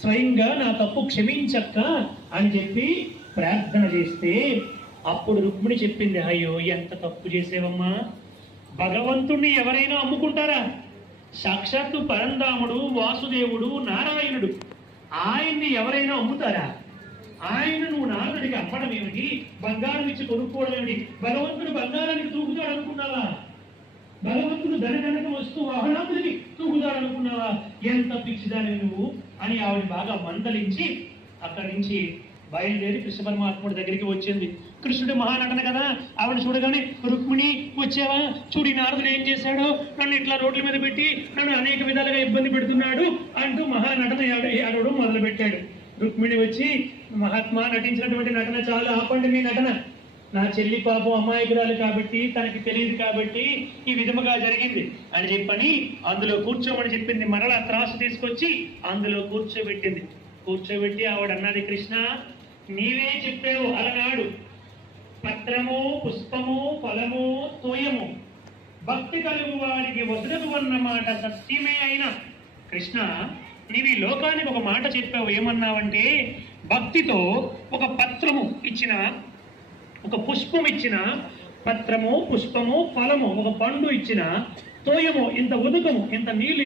స్వయంగా నా తప్పు క్షమించక్క అని చెప్పి ప్రార్థన చేస్తే అప్పుడు రుక్మిణి చెప్పింది, అయ్యో ఎంత తప్పు చేసేవమ్మా, భగవంతుణ్ణి ఎవరైనా అమ్ముకుంటారా? సాక్షాత్తు పరంధాముడు, వాసుదేవుడు, నారాయణుడు, ఆయన్ని ఎవరైనా అమ్ముతారా? ఆయన నువ్వు నారదుడికి అమ్మడం ఏమిటి, బంగారం ఇచ్చి కొనుక్కోవడం ఏమిటి? భగవంతుడు బంగారానికి తూగుతాడు అనుకున్నావా? భగవంతుడు ధనజనక వస్తూ వాహనాదుడికి తూగుతాడు అనుకున్నావా? ఎంత పిచ్చిదాని నువ్వు అని ఆవిడ బాగా మందలించి అక్కడి నుంచి బయలుదేరి కృష్ణ పరమాత్ముడి దగ్గరికి వచ్చింది. కృష్ణుడు మహానటన కదా, ఆవిడ చూడగానే, రుక్మిణి వచ్చావా, చూడి నారదుడు ఏం చేశాడో, నన్ను ఇట్లా రోడ్ల మీద పెట్టి నన్ను అనేక విధాలుగా ఇబ్బంది పెడుతున్నాడు అంటూ మహానటన ఆడవడం మొదలు పెట్టాడు. రుక్మిణి వచ్చి, మహాత్మా నటించినటువంటి నటన చాలా, ఆపండి మీ నటన. నా చెల్లి పాపం అమాయకురాలు కాబట్టి, తనకి తెలియదు కాబట్టి ఈ విధముగా జరిగింది అని చెప్పని అందులో కూర్చోమని చెప్పింది. మరలా త్రాసు తీసుకొచ్చి అందులో కూర్చోబెట్టింది. కూర్చోబెట్టి ఆవిడ అన్నది, కృష్ణ నీవే చెప్పావు అలనాడు, పత్రము, పుష్పము, ఫలము, తోయము భక్తి కలుగు వారికి వదలదు అన్నమాట సత్యమే అయినా. కృష్ణ నీవు ఈ లోకానికి ఒక మాట చెప్పావు, ఏమన్నావంటే, భక్తితో ఒక పత్రము ఇచ్చిన, ఒక పుష్పం ఇచ్చిన, పత్రము, పుష్పము, ఫలము, ఒక పండు ఇచ్చిన, తోయము, ఇంత ఉదకము, ఇంత నీళ్ళు